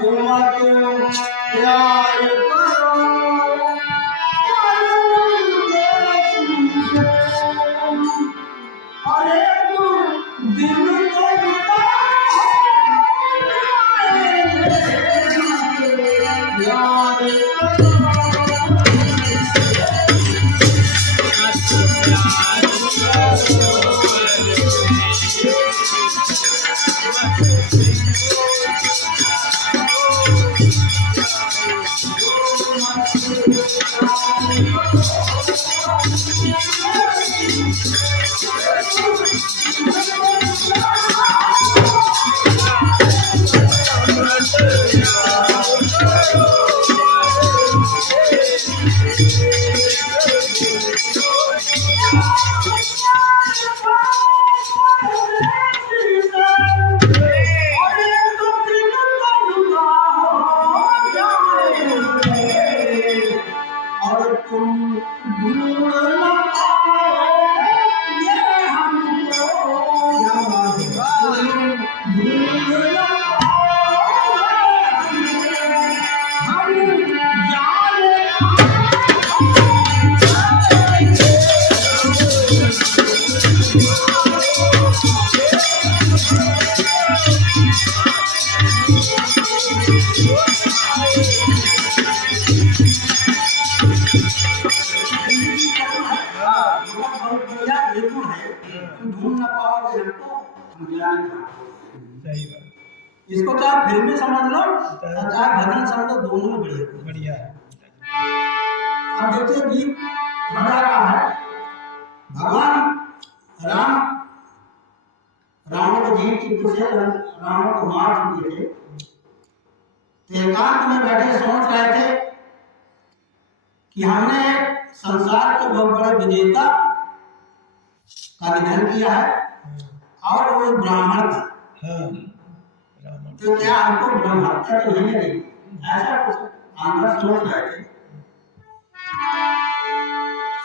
तुम प्यार करो अरे तू दिल को बता प्यार ढूंढ ना पाओगे हमको हम जान सही बात। इसको चाहे फिल्म में समझ लो और चाहे भजन समझ लो, दोनों में बढ़िया बढ़िया है। अब देखिए गीत बजा रहा है भगवान राम रावण को जीत चुके थे, रावण को मार चुके थे, तो एकांत में बैठे सोच रहे थे कि हमने संसार के बहुत बड़े विजेता का निधन किया है और वो ब्राह्मण था। हाँ, तो क्या हमको ब्रह्म हत्या तो नहीं लगी, ऐसा कुछ अंदर सोच रहे थे।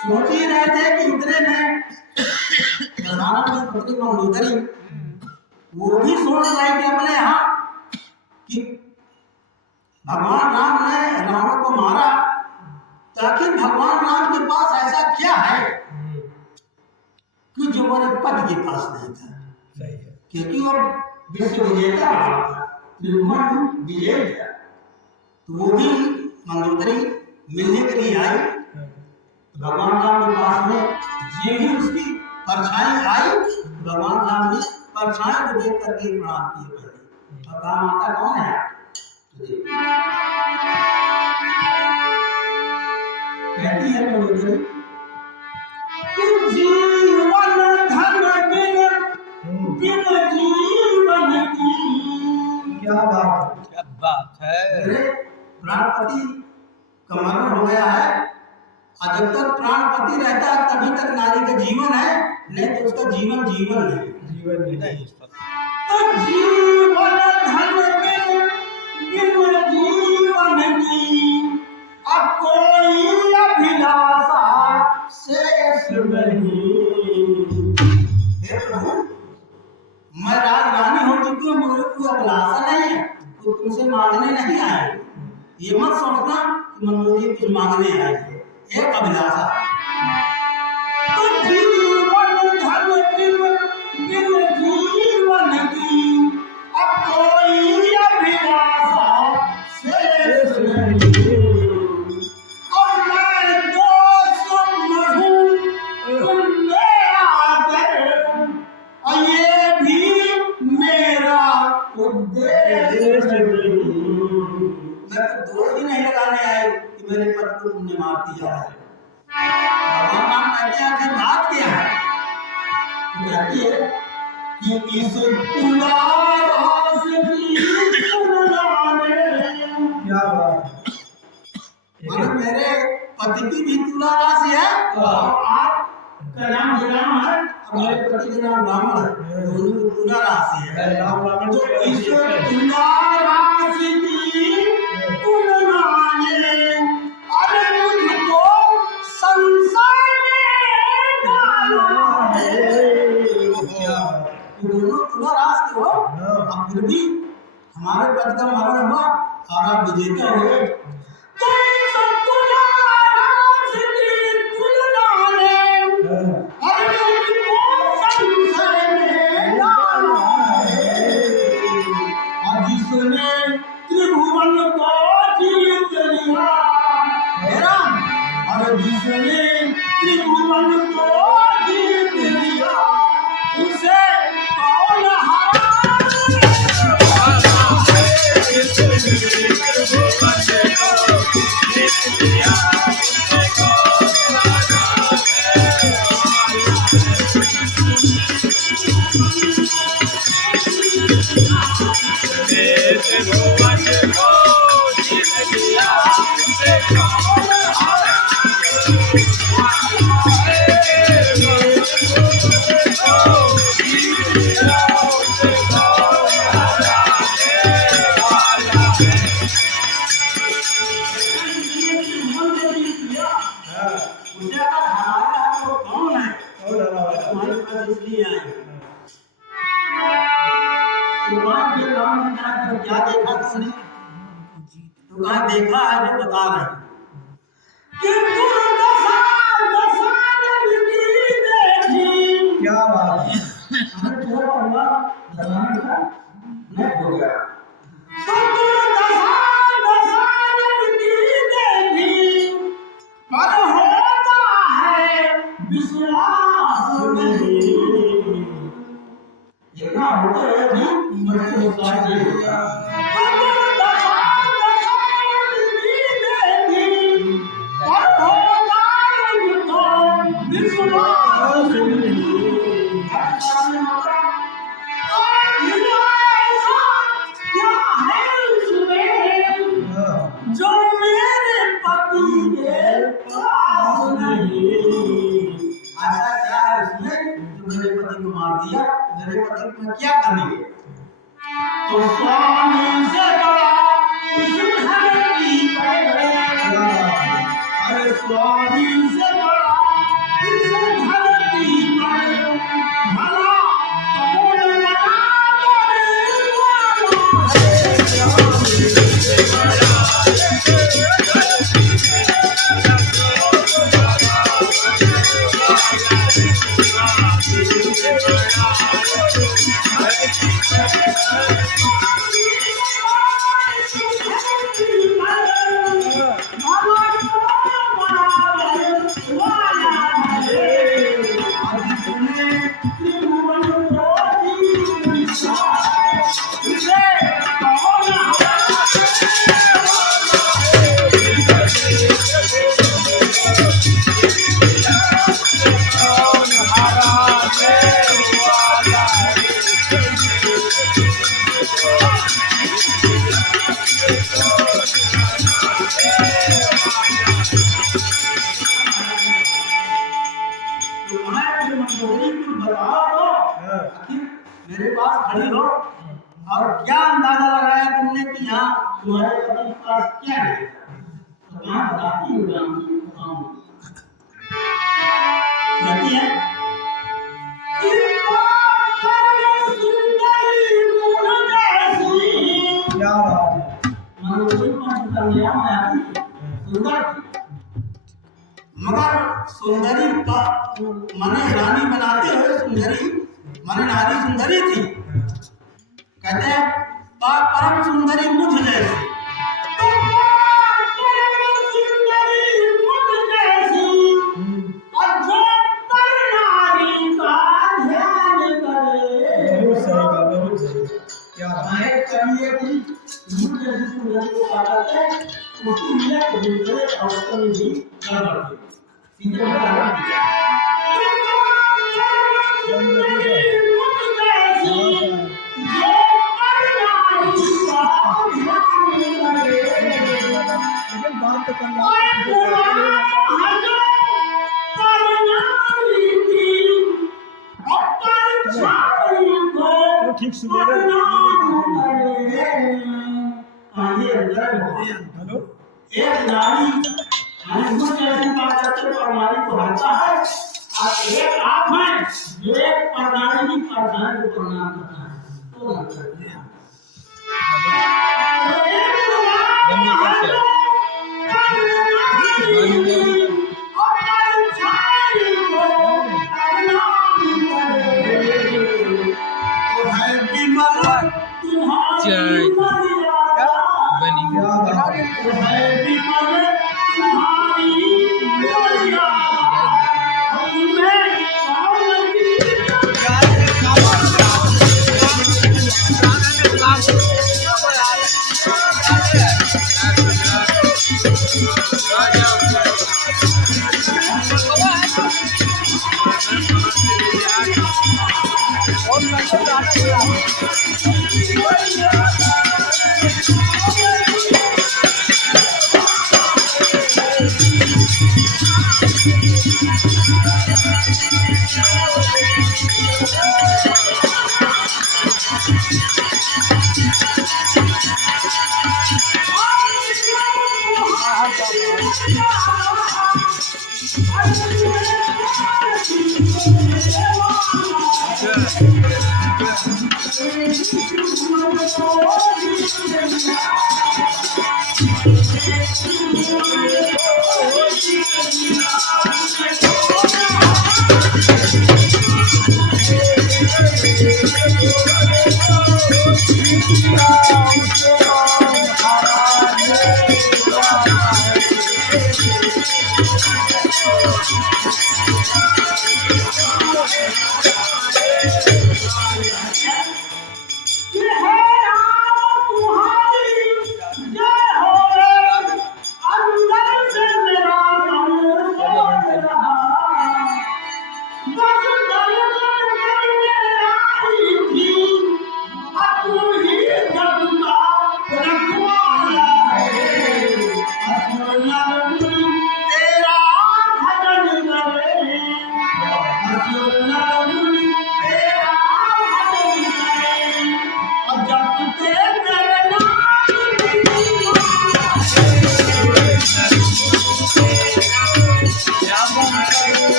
सोच ही रहे थे कि इतने में दशहरा में पत्नी मंदोदरी वो भी सोच रही थी अपने यहाँ कि भगवान राम ने रावण को मारा, ताकि भगवान राम के पास ऐसा क्या है कि जो मेरे पति के पास नहीं था। सही है। क्योंकि वो विश्व विजेता था, त्रिभुवन विजय था, तो वो भी मंदोदरी मिलने के लिए आई। भगवान राम के पास में ये भी उसकी परछाई आई, भगवान राम ने परछाई को देख करके प्रणाम किए पहले। और कहा माता कौन है? कहती है मंदोदरी कि जीवन धन बिन जीवन की। क्या बात है। प्राणपति का मरण हो गया है, और जब तक प्राणपति रहता है तभी तक नारी का जीवन है, नहीं तो उसका जीवन जीवन नहीं। जीवन नहीं। तो जीवन धन बिन जीवन की, अब कोई अभिलाषा शेष नहीं। हे प्रभु, मैं राजरानी हो चुकी हूँ, मुझे कोई अभिलाषा नहीं है, तो तुमसे मांगने नहीं आए। ये मत समझना कि मंदोदरी कुछ मांगने आए, एक अभिलाषा। तो जीवन धन बिन जीवन की, अब कोई अभिलाषा शेष नहीं। और मैं दोष मढ़ूं तुमने आकर, और ये भी मेरा उद्देश्य नहीं। मैं तो दोष ही नहीं लगाने आए कि मेरे पति को तुमने मार दिया है। भगवान राम कहते हैं कि बात क्या है? तो कहती है कि इस तुलारास की तुलना में। क्या बात है। मेरे पति की भी तुला राशि है और आपका नाम राम है और मेरे पति का नाम रावण है, दोनों की तुला राशि है। तो इस तुला राशि की तुलना में अरे मुझको संसार में डाला है। दोनों तुला राशि हो, अब फिर भी हमारे पद का मरण हुआ और आप विजेता हुए। जिसने त्रिभुवन को जीत लिया, और जिसने त्रिभुवन को जीत लिया उसे कौन क्या देखा तुमने? तो कहा देखा है जो बता रहे हैं कि क्या बात है? हमें थोड़ा हुआ दलान का नहीं हो गया। पर होता है विश्वास नहीं, जितना होता है भी मरते विश्वास नहीं होता। जो मेरे पति के पास नहीं, ऐसा क्या है उसमें जो मेरे पति को मार दिया? मेरे पति को क्या करनी है? तो स्वामी से बड़ा इस धरती पर, अरे स्वामी से बड़ा इस धरती पर भला कौन मेरे पास खड़ी हो और क्या अंदाजा लगाया तुमने कि यहाँ तुम्हारे पति के पास क्या है? तो यहाँ बताती हूँ कहती है क्या बात है? मगर सुंदरी मने रानी बनाते हुए सुंदरी मने नारी सुंदरी थी। कहते हैं परम सुंदरी मुझ जैसी, और जो पर नारी का ध्यान करे। बहुत सही, क्या हमारे कविए की मुझ जैसी सुंदरी को पाता है, उसकी मिला को दूसरे अवसर में भी कर रखते सीधे उदाहरण दिया। बात तो करना ठीक सुबह हेलो एक नारी मुझ जैसी बात करते प्रणाली को हटाता है, और एक आप हैं जो एक प्रणाली की प्रधान को प्रणाम करता है। तो जय बनी क्या बात है है विमल तुम्हारी मर्यादा हमें पावती